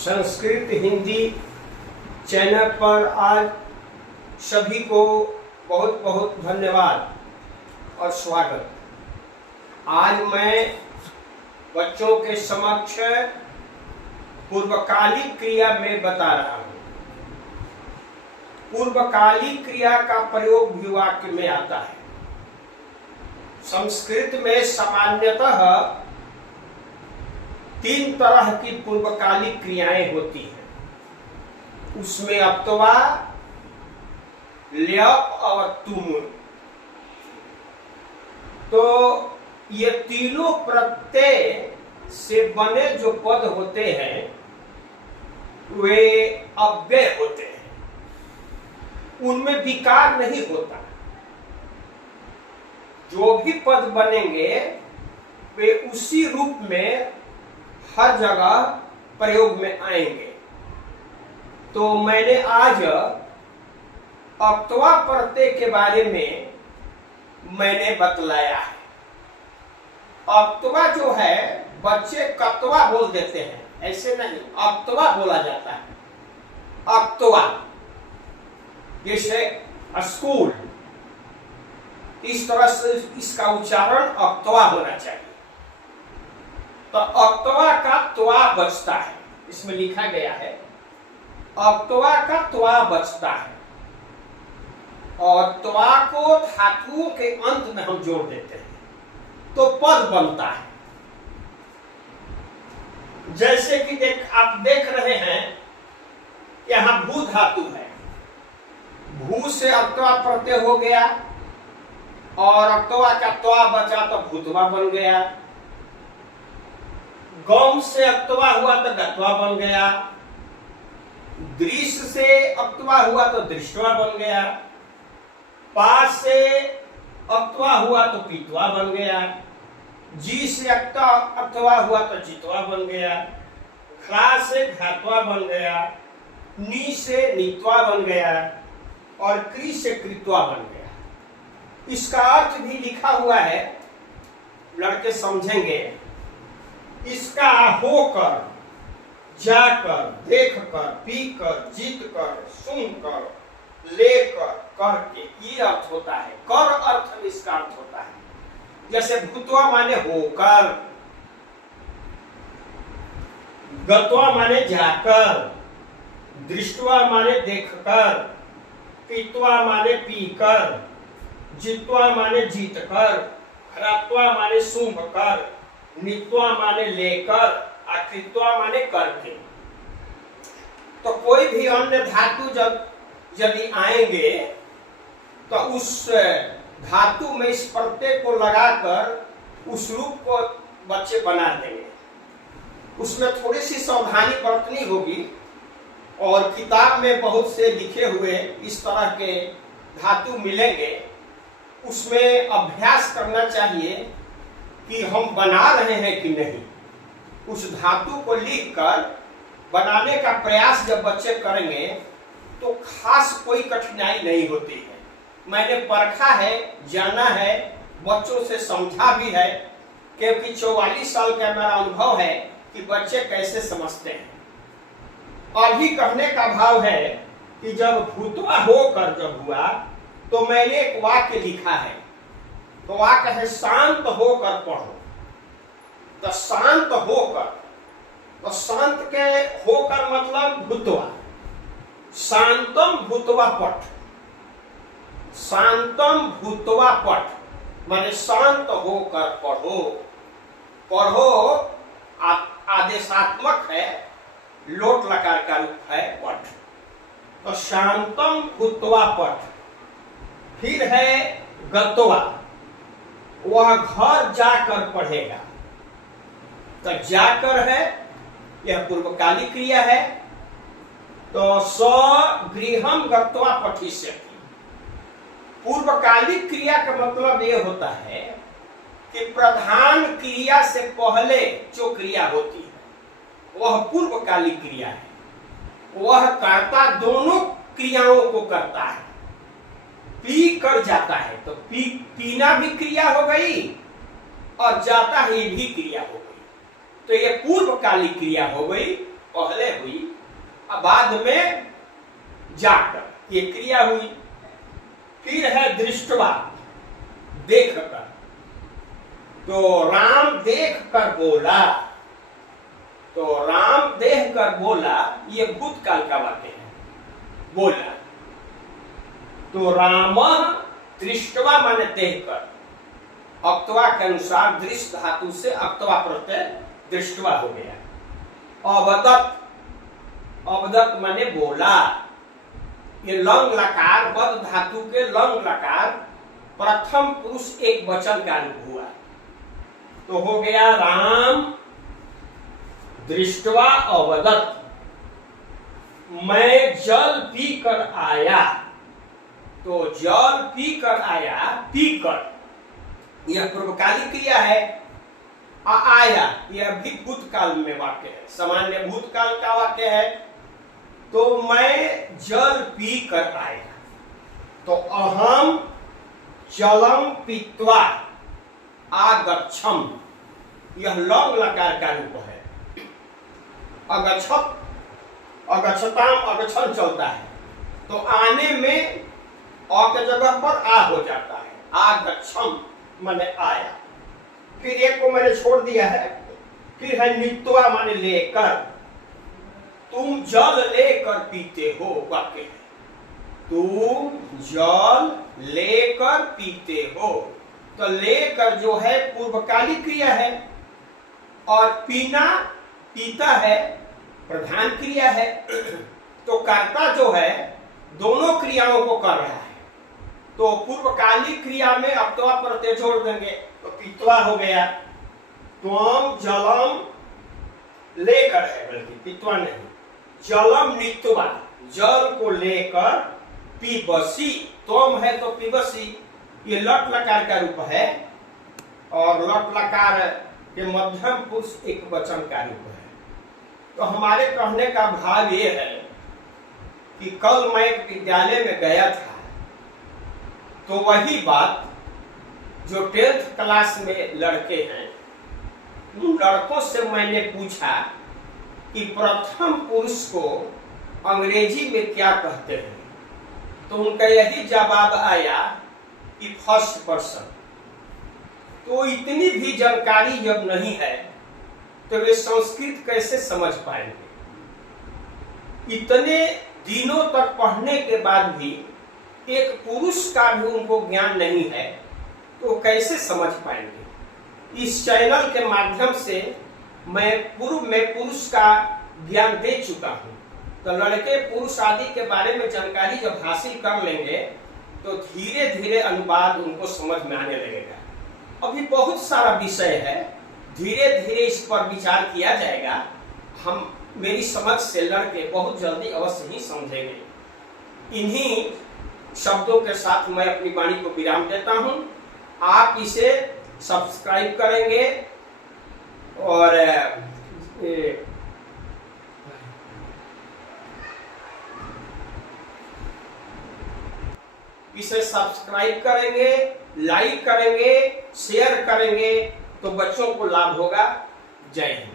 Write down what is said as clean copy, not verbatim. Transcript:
Sanskrit Hindi channel पर आज सभी को बहुत बहुत धन्यवाद और स्वागत। आज मैं बच्चों के समक्ष पूर्वकालिक क्रिया में बता रहा हूँ। पूर्वकालिक क्रिया का प्रयोग भी वाक्य में आता है। संस्कृत में सामान्यतः 3 तरह की पूर्वकालिक क्रियाएं होती हैं। उसमें अप्तवा, ल्यप और तुम। तो ये तीनों प्रत्यय से बने जो पद होते हैं वे अव्यय होते हैं, उनमें विकार नहीं होता। जो भी पद बनेंगे वे उसी रूप में हर जगह प्रयोग में आएंगे। तो मैंने आज अक्तवा प्रत्यय के बारे में मैंने बतलाया है। अक्तवा जो है बच्चे कत्वा बोल देते हैं, ऐसे नहीं, अक्तवा बोला जाता है। अक्तवा जैसे स्कूल, इस तरह से इसका उच्चारण अक्तवा होना चाहिए। तो अक्तवा का त्वा बचता है, इसमें लिखा गया है अक्तवा का त्वा बचता है, और त्वा को धातुओं के अंत में हम जोड़ देते हैं तो पद बनता है। जैसे कि आप देख रहे हैं यहां भू धातु है, भू से अक्तवा प्रत्यय हो गया और अक्तवा का त्वा बचा तो भूतवा बन गया। गौम से अक्तवा हुआ तो गत्वा बन गया। दृश्य से अक्तवा हुआ तो दृष्टवा बन गया। पास से अक्तवा हुआ तो पीतवा बन गया। जी से अक्तवा हुआ तो जितवा बन गया। घा से घातवा बन गया। नी से नीतवा बन गया और क्री से कृतवा बन गया। इसका अर्थ भी लिखा हुआ है, लड़के समझेंगे। इसका होकर, जाकर, देखकर, पीकर, जीतकर, सुनकर, लेकर, करके, ये अर्थ होता है। कर अर्थ में इसका अर्थ होता है। जैसे भूतवा माने होकर, गत्वा माने जाकर, दृष्टवा माने देखकर, पीतवा माने पीकर, जितवा माने जीतकर, हरात्वा माने सूंघकर, नित्वा माने लेकर, आकृत्वा माने करके। तो कोई भी अन्य धातु जब यदि आएंगे तो उस धातु में इस प्रत्यय को लगाकर उस रूप को बच्चे बना देंगे। उसमें थोड़ी सी सावधानी बरतनी होगी और किताब में बहुत से लिखे हुए इस तरह के धातु मिलेंगे। उसमें अभ्यास करना चाहिए कि हम बना रहे हैं कि नहीं। उस धातु को लिखकर बनाने का प्रयास जब बच्चे करेंगे तो खास कोई कठिनाई नहीं होती है। मैंने परखा है, जाना है, बच्चों से समझा भी है, क्योंकि 44 साल का मेरा अनुभव है कि बच्चे कैसे समझते हैं। अभी कहने का भाव है कि जब भूतवा होकर जब हुआ तो मैंने एक वाक्य लिखा है। तो वाक्य है शांत होकर पढ़ो। तो शांत होकर, तो शांत के होकर मतलब भूतवा। शांतम भूतवा पठ, शांतम भूतवा पठ माने शांत होकर पढ़ो। पढ़ो आदेशात्मक है, लोट लकार का रूप है पठ। तो शांतम भूतवा पठ। फिर है गत्वा, वह घर जाकर पढ़ेगा। तो जाकर है, यह पूर्वकालिक क्रिया है। तो स गृहम गत्वा पठिष्यति। पूर्वकालिक क्रिया का मतलब यह होता है कि प्रधान क्रिया से पहले जो क्रिया होती है वह पूर्वकालिक क्रिया है। वह कर्ता दोनों क्रियाओं को करता है। पी कर जाता है तो पीना भी क्रिया हो गई और जाता ही भी क्रिया हो गई। तो ये पूर्वकालिक क्रिया हो गई, पहले हुई बाद में जाकर, ये क्रिया हुई। फिर है दृष्टवा, देख कर। तो राम देख कर बोला, तो राम देख कर बोला, ये भूतकाल का वाक्य है, बोला। तो राम दृष्टवा माने देख कर, अक्तवा के अनुसार दृष्ट धातु से अक्तवा प्रत्यय दृष्टवा हो गया। अवदत, अवदत माने बोला, ये लंग लकार, बद धातु के लंग लकार प्रथम पुरुष एक वचन का रूप हुआ, तो हो गया राम दृष्टवा अवदत, मैं जल पी कर आया। तो जल पी कर आया, पी कर, यह पूर्वकालिक क्रिया है। आया, यह भी भूतकाल में वाक्य है, सामान्य भूतकाल का वाक्य है। तो मैं जल पी कर आया, तो अहम जलम पीत्वा आगच्छम, यह लौंग लकार का रूप है। अगच्छत, अगच्छताम अगच्छन चलता है, तो आने में अ के जगह पर आ हो जाता है, आगच्छम माने आया। फिर एक को मैंने छोड़ दिया है, फिर है नित्वा माने लेकर, तुम जल लेकर पीते हो, वाक्य है, तुम जल लेकर पीते हो। तो लेकर जो है पूर्वकालिक क्रिया है, और पीना पीता है प्रधान क्रिया है। तो कर्ता जो है दोनों क्रियाओं को कर रहा है, तो पूर्वकालिक क्रिया में अक्तवा प्रत्यय जोड़ देंगे, तो पीतवा हो गया। त्वम जलम लेकर है, बल्कि पीतवा नहीं, जलम नित्वा, जल को लेकर पीबसी, त्वम है तो पीबसी, ये लट लकार का रूप है, और लट लकार के मध्यम पुरुष एक वचन का रूप है। तो हमारे कहने का भाव ये है कि कल मैं एक विद्यालय में गया था, तो वही बात जो 10th क्लास में लड़के हैं, उन लड़कों से मैंने पूछा कि प्रथम पुरुष को अंग्रेजी में क्या कहते हैं, तो उनका यही जवाब आया कि फर्स्ट पर्सन। तो इतनी भी जानकारी जब नहीं है तो वे संस्कृत कैसे समझ पाएंगे? इतने दिनों तक पढ़ने के बाद भी एक पुरुष का भी उनको ज्ञान नहीं है, तो कैसे समझ पाएंगे? इस चैनल के माध्यम से मैं पूर्व में पुरुष का ज्ञान दे चुका हूं, तो लड़के पुरुष आदि के बारे में जानकारी जब हासिल कर लेंगे तो धीरे धीरे अनुवाद उनको समझ में आने लगेगा। अभी बहुत सारा विषय है, धीरे धीरे इस पर विचार किया जाएगा। हम मेरी समझ से लड़के बहुत जल्दी अवश्य ही समझेंगे। इन्हीं शब्दों के साथ मैं अपनी वाणी को विराम देता हूं। आप इसे सब्सक्राइब करेंगे और इसे सब्सक्राइब करेंगे, लाइक करेंगे, शेयर करेंगे, तो बच्चों को लाभ होगा। जय हिंद।